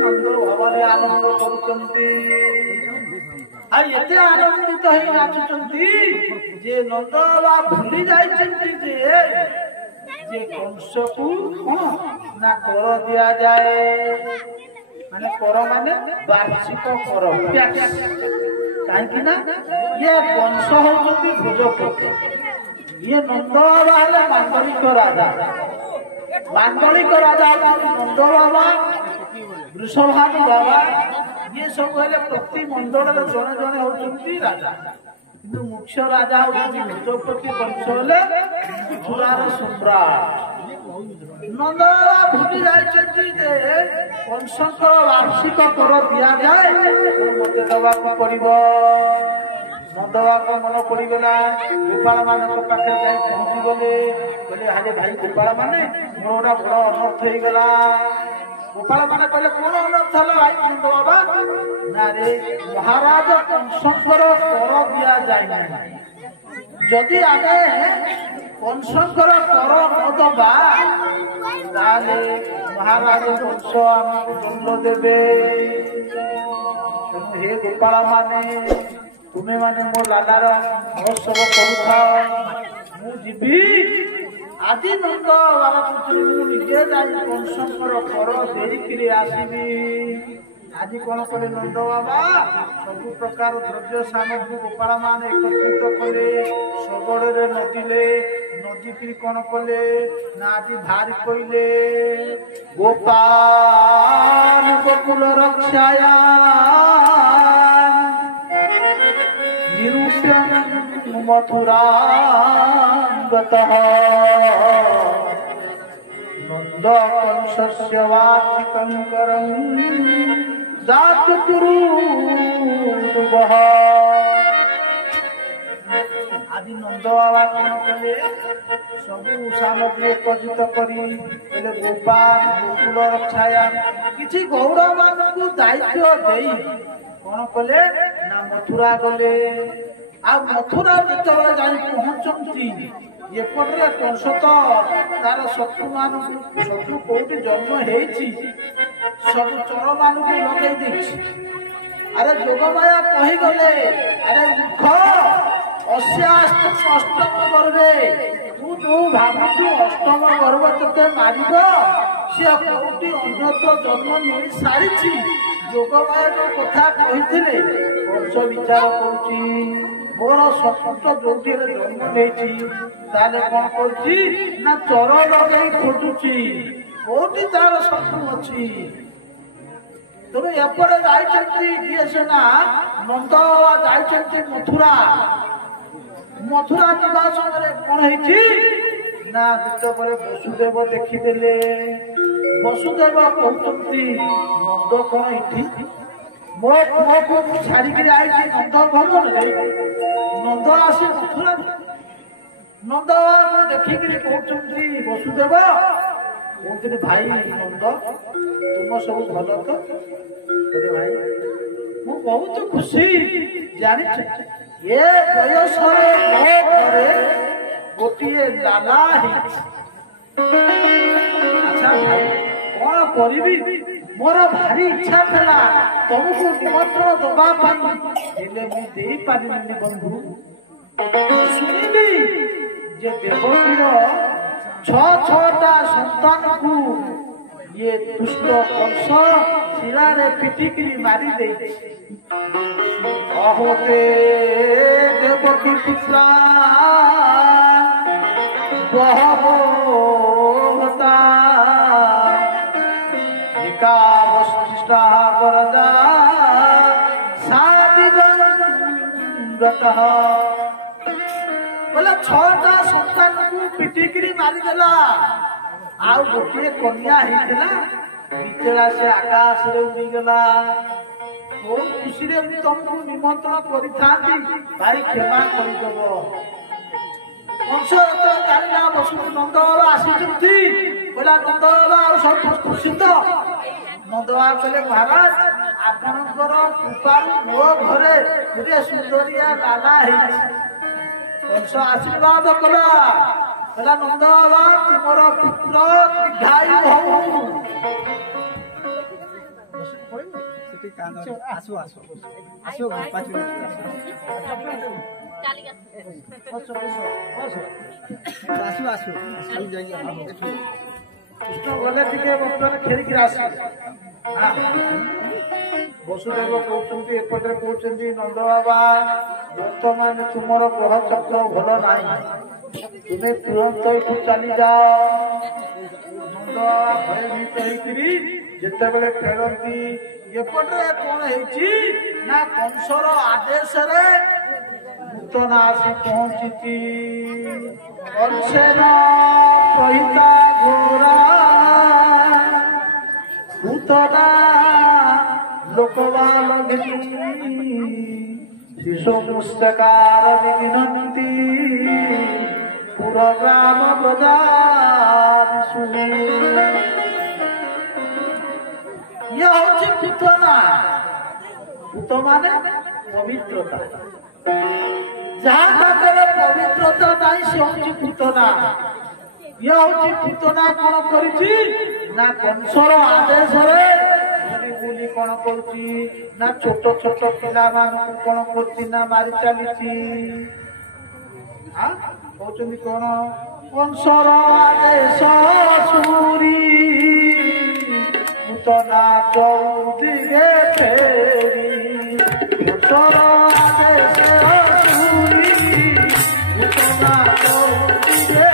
नंद भवानी आनंद करते आनंदित ही नाचुंट जे नंद बाबा भूली जे कंस को ना कर दिया जाए माने कर माने वार्षिक कर कहीं ये वंश होती भोजपति ये नंद बाबा है मांडलिक राजा मांडलिक राजा नंद बाबा वृषभानु बाबा ये सब प्रति मंडल जड़े जड़े होती राजा किंतु मुख्य राजा होती भोजपति वंश हेले मथुरार सम्राट नंद बाबा भूली जाइछन्ति कंसक वार्षिक कर दिया जाए मते दबाक पड़िब नंद बाबा मन पड़गला गोपाल मान पाखे जाए पहुंची गले बोले हाले भाई गोपाल माने मोरा बड़ अनर्थ हो गला गोपाल माने कहले कौन अनर्थ हला भाई नंद बाबा ना रे महाराज कंसकर कर दिया जाए ना जदि आमे कंसकर कर न दबा ताले महाराज कंस आमको दंड देबे हे गोपाल माने तुम्हें माने मो लालार महोत्सव करुथा मु जीवी आज नंद बाबा निजे जाई कंसकर कर देरी आसबी आज कौन कले नंद बाबा सब प्रकार द्रव्य सामग्री गोपाल मान एकत्रित कले सबड़े नदीले नदी की कौन कले ना आज भारी कहले गोपाल गोकुल रक्षाया मथुरा नंद कंसस्य वाचिकं करं जात कुरुवः आदि नंद बाबा कौन कले सबु सामग्री एकत्रित करी गोपाल गोकुल रक्षाया किछि गौड़ मानकु दायित्व देई कौन कले ना मथुरा गले आ मथुरा जो पहुंचती एपटे कंस तो तार शत्रु मान शत्रु कौटी जन्म सब चोर मान लगे अरे जोगमाया कही गले अरे मूर्ख अष्टम गर्वे तू जो भावुचु अष्टम गर्व ते मार सी कौटी अन्यत जन्म मिल सारी जोगमाया जो कथा कही कंस विचार करुची मोर स्वतंत्र जोटी जन्म नहीं कौन कर चोर लगे खोजुची कौटी तार शत्रु अच्छी तेणु एपटे किए सेना नंद जाइछन्ति मथुरा मथुरा जा समय कौन ना जिते वसुदेव देखीदे वसुदेव कहते नंद कौन ये मो पुओ को छाड़िक नंद भवन नंद आसी मथुरा नंद देखिक कहते वसुदेव कहते भाई नंद तुम सब भल तो भाई मु बहुत खुशी जान ये बयस गोटे लाला अच्छा भाई कौन करी मोर भारी इच्छा था तुमको निमंत्रण दवाई पारि बंधु शुणिली जे देवकीर छटा संतान को ये दुष्ट कंस शिला पिटिक मारी दे अहोते देवकी पुत्रा बहता एकावशिष्टा वरदा सादिगंगतः बोले 6टा संतान को पिटिकरी मारिदेला आउ गोटे कन्या होता बिचरा से आकाश रे उड़ी गला बहुत खुशी रे तुमको निमंत्रण करी भाई क्षमा करदेव कंस जाना बसु नंद बाबा आसी बोला नंद बाबा सब खुशी तो नंद बाबा कहले महाराज आपणकर कृपा मो घरे गोटे सुंदरिया लाला कंस आशीर्वाद कला कहला नंद बाबा तुमर पुत्र दीर्घायु हो आसो आसो आसो कृष्ण गले टिके बर्तमान खेलिक वसुदेव कहते एपटे कहते नंद बाबा बर्तमान तुमर ग्रह चक्र भल ना तुम्हें तुरंत यू चली जाओ नंद बाबा भयभीत होती जितेबले फेरती एपटे कौन है कंसर आदेश नूतन आसी पहुंची कंसेन कहिता घोरा भूतना लोकवाल शिशु मुस्तकार विनती पुरग्राम बजार यह हूँ पूतना पूत माने पवित्रता जहाँ पाखे पवित्रता नहीं से हूँ पूतना ये हूँ पूतना कौन कर कंसर आदेश बुली कौन कर छोट छोट पिला कौन कर मारी चली कहते कौन कंसर आदेश सूरी पूतना चौदिगे फेरी कंसर आदेश सूरी पूतना चौदिगे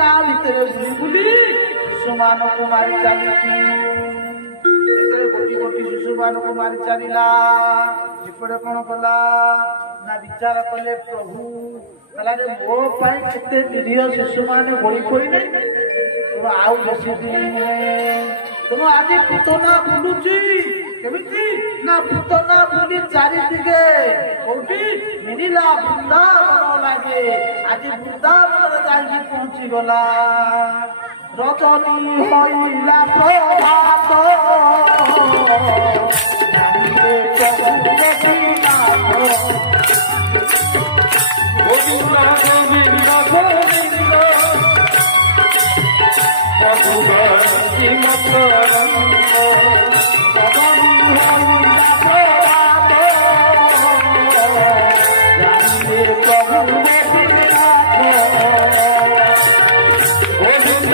राम शिशु मान को मारी चली गोटी गोटी शिशु मान को मारी चलला एपटे कौन कला ना विचार कले प्रभु कहला मो के निरीह शिशु मैंने बड़ी पड़ी तुम आउ बेसी दिन तुम आज पूतना बुलुची केमिति ना पूतना बुली चारि दिगे कोठी मिलिला वृंदावन लागे आज वृंदावन जाई पहुंची गला रजनी होइला प्रभात जानिले प्रभु देखिनाथ गोविंद गोविंद गोविंद प्रभु भक्ति मत रजनी होइला प्रभात जानिले प्रभु देखिनाथ गोविंद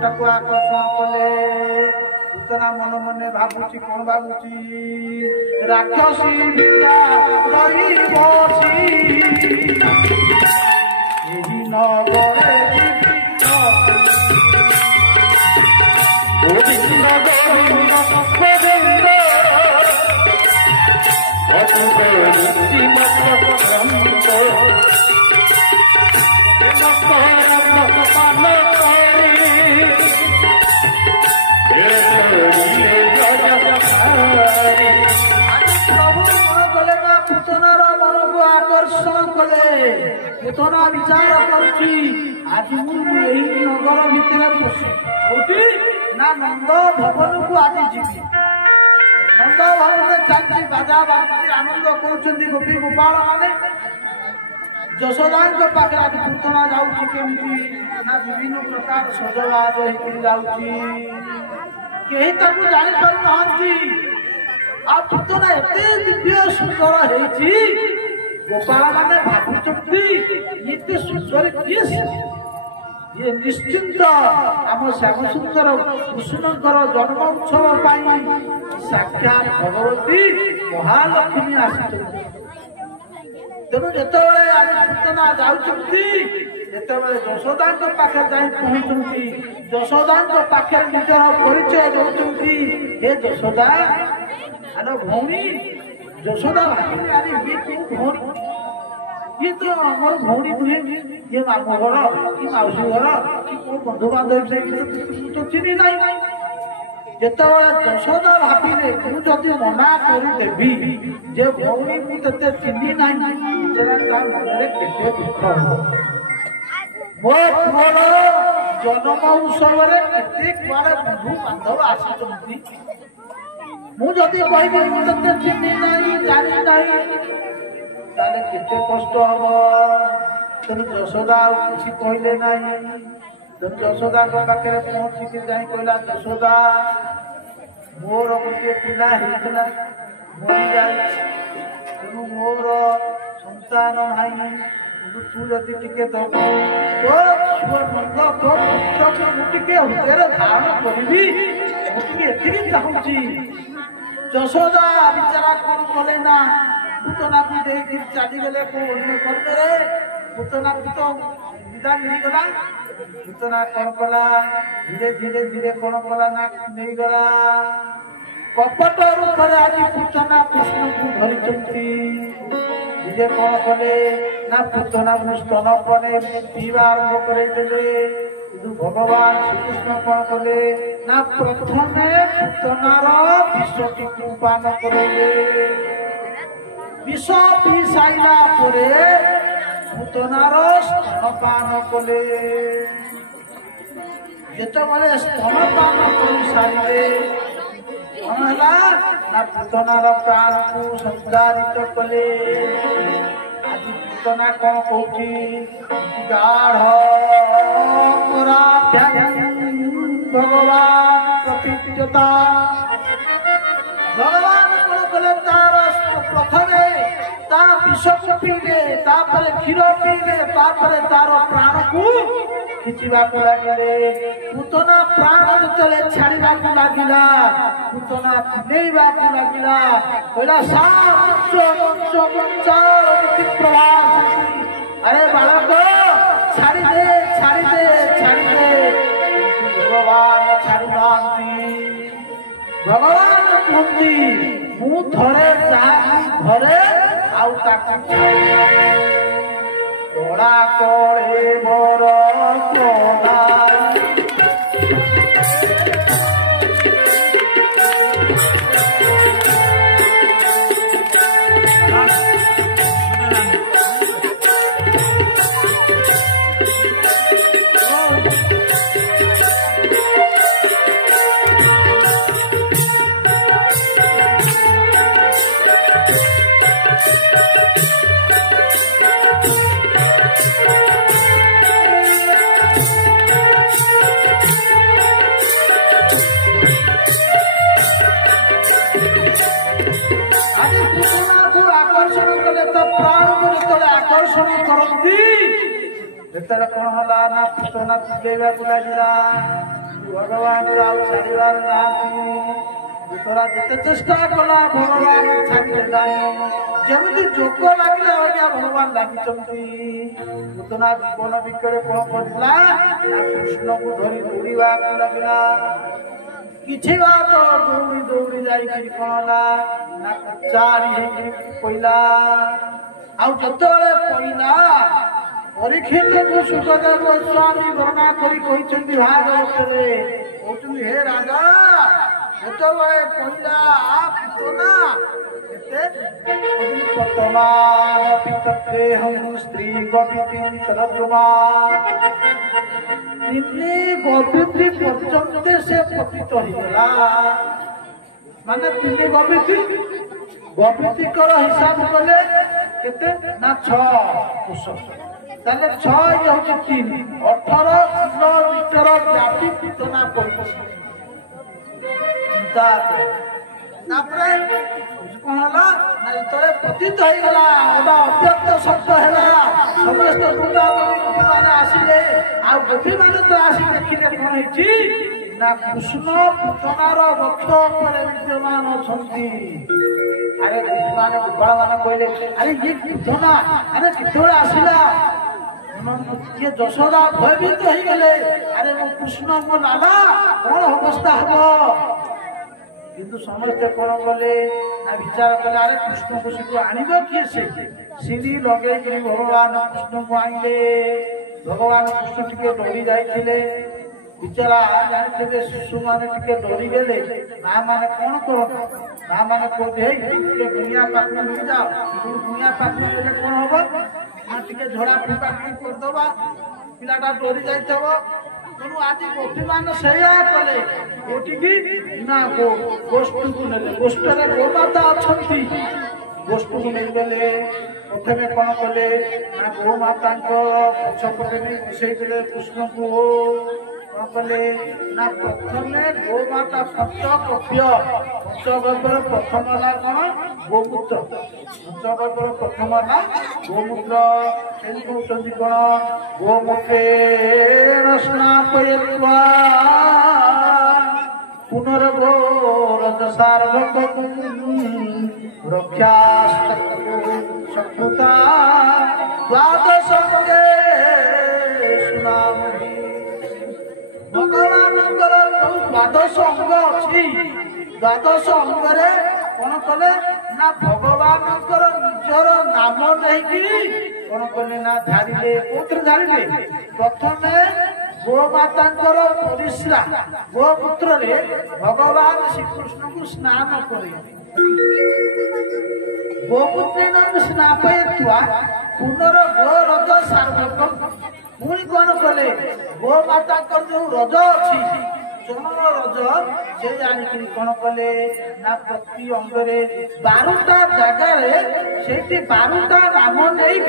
ମନଟାକୁ ଆକର୍ଷଣ କଲେ। ପୁତନା ମନ ମନେ ଭାବୁଛି କଣ ଭାବୁଛି ରାକ୍ଷସୀ ବିଦ୍ୟା ରହିବଛି ଏହି ନଗରେ पुतना विचार करुची आज यही नगर भितर पशि ना नंद भवन को आज जीवी नंद भवन चलती बाजा बाजी आनंद कर गोपी गोपाल माने यशोदा पाखे आज पुतना जाऊँगी केमती ना विभिन्न प्रकार सजबाज जाऊँगी कहीं जानी पार ना आ पुतना एते दिव्य सुंदर है गोपाल माने भावुचंती ये सुंदर किए ये निश्चिंत आम श्याम सुंदर कुसुमंकर जन्म उत्सव साक्षात भगवती महालक्ष्मी आसी तेणु जिते आज पुतना जाऊँगी यशोदा पाखे जा पहुंचती यशोदा पाखे निजर परिचय दौरान हे यशोदा आलो भौणी यशोदा ये तो हमारे भौणी नुहे ये मामू घर कि मौसी घर कि बंधु बांधव से तो चिन्ह ना जिते यशोदा भाविले मुझे मना करदेवी जे भौणी मुझे चिन्ह ना मनरे केते दुख मो पुअर जन्म उत्सव केते कुआड़े बंधु बांधव आसी मुझे कहबी मुझे चिन्ह ना जानी ना ताले केते कष्ट हम तेणु यशोदा किसी कहले ना तेणु यशोदा पाखे पहुंची जाए कहला यशोदा मोर गोटे पिला होता मरी जाए तेणु मोर संतान नहीं तू जदि टिके दबु तो नंद तो पुत्र मुझे हृदय धारण करी मुझे चाहूँगी यशोदा विचारा कौन कले ना पुतना को देखी चलीगले पुतना को तो विदा नहीं गला पुतना कौन कला धीरे धीरे धीरे कौन कला ना नहीं गला कपट रूप आज पुतना कृष्ण को धरी धीरे कौन कले ना पुतना को स्तन पने पीवा आरंभ कर भगवान श्रीकृष्ण कौन कले ना प्रथमे पुतनार विषटी को पान करे विष पी साइला परे पुतनार स्तनपान कले जेतबेले स्तनपान कर सारे कौन है ना पुतनार प्राण को संचारित कले आज पुतना कौन कहती गाढ़ भगवान प्रतिष्ठता भगवान कौन कले तार प्रथमे ता विष को पीले तापर क्षीर पीले तापर तार प्राण को खिचिबा को लगे पुतना प्राण जतले छाड़ीबा को लागिला पुतना फुलेबा को लागिला कहला साच प्रभास अरे बालक छाड़ी दे छाड़ी दे छाड़ी दे भगवान छाड़ू नांती भगवान कहती मु थरे घरे आउ ताकू तोड़ा तोड़े मोर तोड़ा कौन हला ना पुतना फुलेबा को लगिला भगवान छाड़ार ना तोरा जिते चेष्टा कला भगवान छाड़े ना जमी जोग लगे आज्ञा भगवान लगी पूतना जीवन विकले कौन करला कृष्ण को धरी दौड़ा लगला किछि बात दौड़ी दौड़ी जाई कहला ना चारी कहला आउ जतले कहला परीक्षित को सुखदेव गोस्वामी वर्णना करी कहते भागवत कहते हे राजा जतले कहला पूतना वर्तमान पितृ हम स्त्री गोपिती तरद्रुमा गोपित्री पर्यंत से पतित होगा माने तीन गोपिती हिसाब कले केते ना 6 ताले 6 ये 3 18 किलोमीटर व्यापी पूतना पड़छ चिंता तापरे कौन हला ना तोरे पतित होई गला ओदा अव्यक्त शब्द हैला समस्त गुंडा गोपी माने आसीले आ गोपी माने तो आसी देखिले कोन हिची ना कृष्ण पूतनार वक्ष पर विद्यमान अछंती अरे कृष्ण माने बड़ा माने कहले अरे ये पूतना अरे कितोला आसीला ये यशोदा भयभीत होई गले अरे वो कृष्ण मो लाला कोन अवस्था हबो किंतु समस्ते कौन कले ना विचार कले अरे कृष्ण को सीधु आणिब किए से सीधी लगे भगवान कृष्ण को आइले भगवान कृष्ण टिके डरी जाइथिले विचारा जानते शिशु माने टिके डरी गेले ना माने कौन करो ना माने कहते हे दुनिया पाख में मिल जाओ दुनिया पाख में गेले कौन होबो ना टिके झोड़ा फुका कर दबा पिलाटा डरी जाइथबो तेणु आज गोपी मान सैया कले गोटी ना गोष्ठ को नेले गोष्ठरे गोमाता अच्छी गोष्ठ को नहीं गले प्रथमे कौन कले ना गोमाता पछपटे नहीं घुसई देले कृष्ण को कौन कले ना प्रथमे गोमाता पंचगर्भर प्रथम है कौन गोमूत्र पंचगर्भर प्रथम है गोमूत्र कहते कौन गोमुखेन स्नापयित्वा पुनर्गो रजसार्धकं रक्षास्तुता द्वादशंगे सुनामहि भगवानଙ୍କର जो द्वादश अंग अछि द्वादश अंगरे कौन कले ना भगवानଙ୍କର ନିଜର नाम नहीं कौन कले ना धारिले कोत्र धारिले प्रथमे गोमाता परिश्रा गोपुत्र रे भगवान श्रीकृष्ण को स्नान करे गोपुत्र स्नापयित्वा पुनर्गो रज सार्वकम पुणी कौन कले गोमाता जो रज अच्छी चरण रज से जानिक कौन कले ना प्रति अंगरे 12टा जगार से 12टा नाम नहीं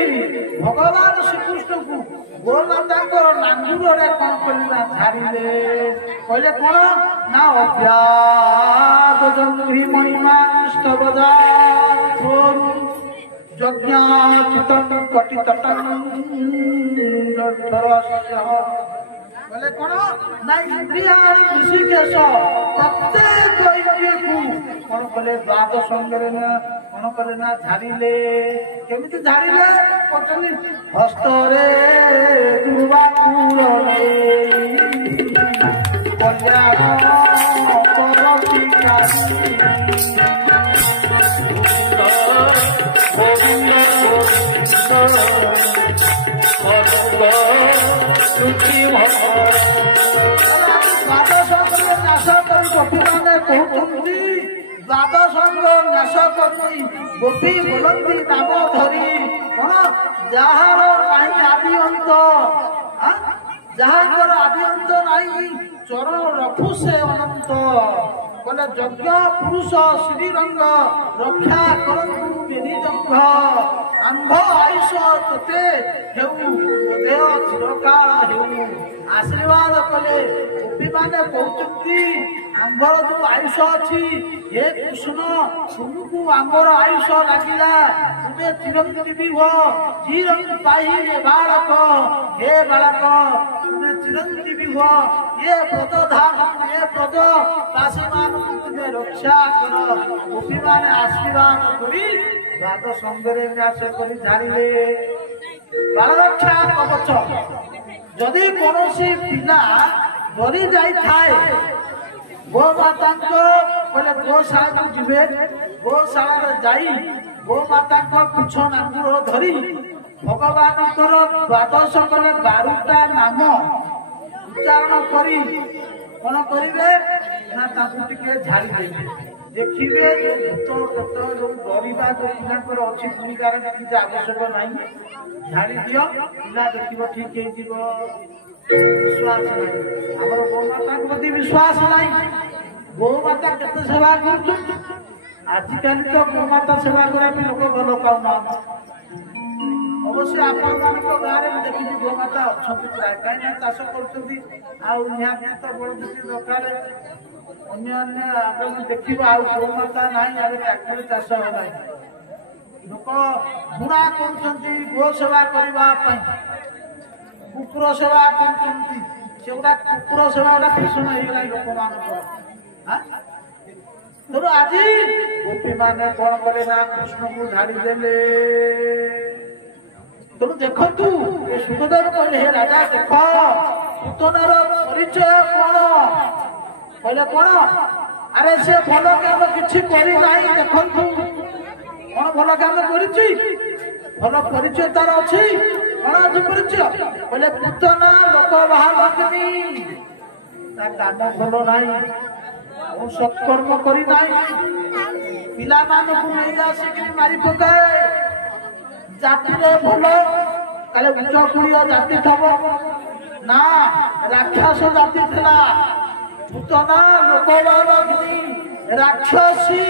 भगवान श्रीकृष्ण को गोमाता लांगुर कौन कले ना झाड़िले कहले कौन ना अव्याद जंघ्रि महिमा यज्ञाचितं कटितटं बोले कौन ना इंद्रियाणि ऋषिकेश प्रत्येक इंद्रिय को कौन कले द्वादश अंगरे ना कौन कले ना झाड़िले केमिति झाड़िले पचनी हस्तरे दुर्वाकुरे कल्याण परपिकासी द्वादश न्यास करती गोपी बोलती नाम धरी कौन जार कहीं आदि अंत जार आदि अंत नहीं चरण रखु से अनंत बोले यज्ञ पुरुष श्रीरंग रक्षा करतु बेनिजंघ आंभ आयुष तोते हेउ देह चिरकाल हेउ आशीर्वाद कले गोपी माने कहते आंभर जो आयुष अच्छी हे कृष्ण तुमको आंभर आयुष लगिला तुम्हें चिरंजीवी हो चिरंजीवी पाई बालक हे बालक तुम्हें चिरंजीवी हुआ ये व्रत धारण ये व्रत दासी मान तुझे रक्षा कर गोपी मान आशीर्वाद करी बात संगरे न्यास करी झाड़िले बाल रक्षा कवच जदि कौन पिला डरी जाए गोमाता बोले गोशाला जीवे गोशाला जाई गोमाता पुछ नांगुर धरी भगवान द्वादश कले 12टा नाम उच्चारण करी कौन करेंगे ना टे झाड़ी देवे देखिए जो भूत जो डरवा जो पिलांर अच्छी भूमिकार किसी आवश्यक ना झाड़ी दियो पिला देख ठीक विश्वास ना आम गोमाता प्रति विश्वास ना गोमाता केते सेवा कर आजिकल तो गोमाता सेवा करने लोक भल पाऊना अवश्य आपण गाँव में देखी गोमाता अच्छा प्राय कहीं चाष कर बड़ दुटी दरकार अन्य देखिए गोमाता ना ट्राक्टर चाष ना लोक बुणा कर गो सेवा करने कुकुर सेवा करा कुकुर सेवा गोटा फैशन होगा लोक मान तेणु आज गोपी मैंने कौन कले ना कृष्ण को झाड़ी देले तेणु देखु ये सुखदेव कहले हे राजा देख पूतनार परिचय कौन कहले कौन अरे से भल काम किसी करना देखु कौन भल काम कर भल परिचय तार अच्छी कौन अच्छी परिचय कहले पूतना लोक बाहर काम भल ना सत्कर्म करना पिला नहीं आसिक मारी पकाए जाति भल काले उच्च कुड़िया जाति थब ना राक्षस जाति था पूतना लोकवानी राक्षसी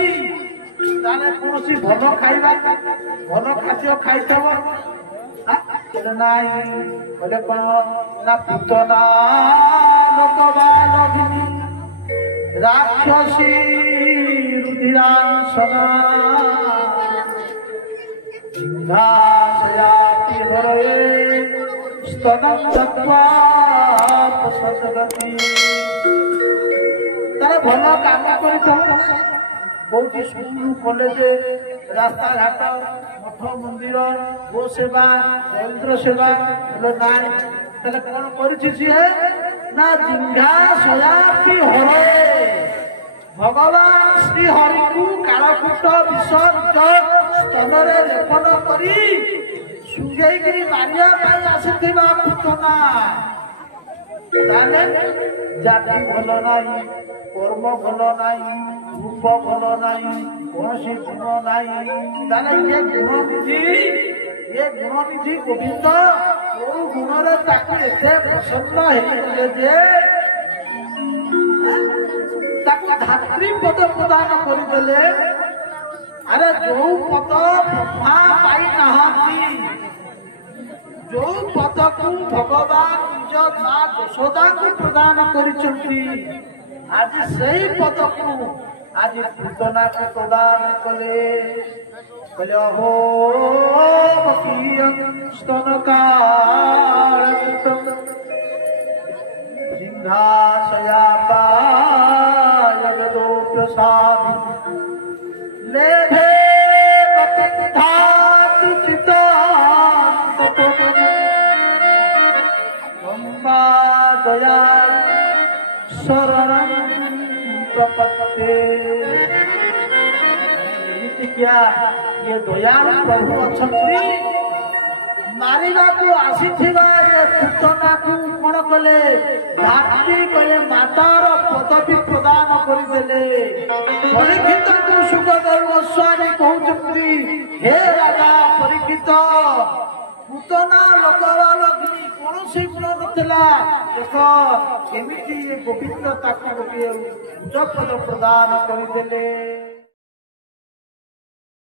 कौन भल खाइबा भल खाद्य खाइथब नाई कौन ना पूतना लोकवानी राक्षसी रुधिरांशना जिह्वासयाति हरये स्तनं दत्त्वा प्रसजति तारे भल काम करिथौ बहुत स्कूल कॉलेज रास्ता घाट मठ मंदिर गो सेवा यंत्र सेवा नाई ताले कौन करिछि सिए ना जिह्वासयाति हरये भगवान श्री हरि को कालकूट विसर्ज स्तन लेपन करी सुंगेगिरी मारिया आसीथिबा पूतना ताले जाति भल नाई कर्म भल नाई रूप भल नाई कौन गुण नाई ताले ये गुणनिधि गोविंद को गुण एते प्रसन्न होइले जे धात्री पद प्रदान करदे अरे जो पद ब्रह्मा पाई नहांती जो पद को भगवान निज मां यशोदा को प्रदान करिसंती आज सही पद को आज पूतना को प्रदान कले कले हो स्तनकाल जिह्वासयापा प्रसाद लेभे धातु चितांत गंगा दया शरणं प्रपत्ते क्या ये दयाल प्रभु अच्छी मारिबा को आसीथिबा ये पूतना को कौन कले धात्री कले मातार पदवी प्रदान करदेले परीक्षित को सुखदेव गोस्वामी कहते हे राजा परीक्षित पूतना लोकवालग्नि कौन से गुण नथिला देख केमिति गोविंद ताको गोटे उच्च पद प्रदान करदेले।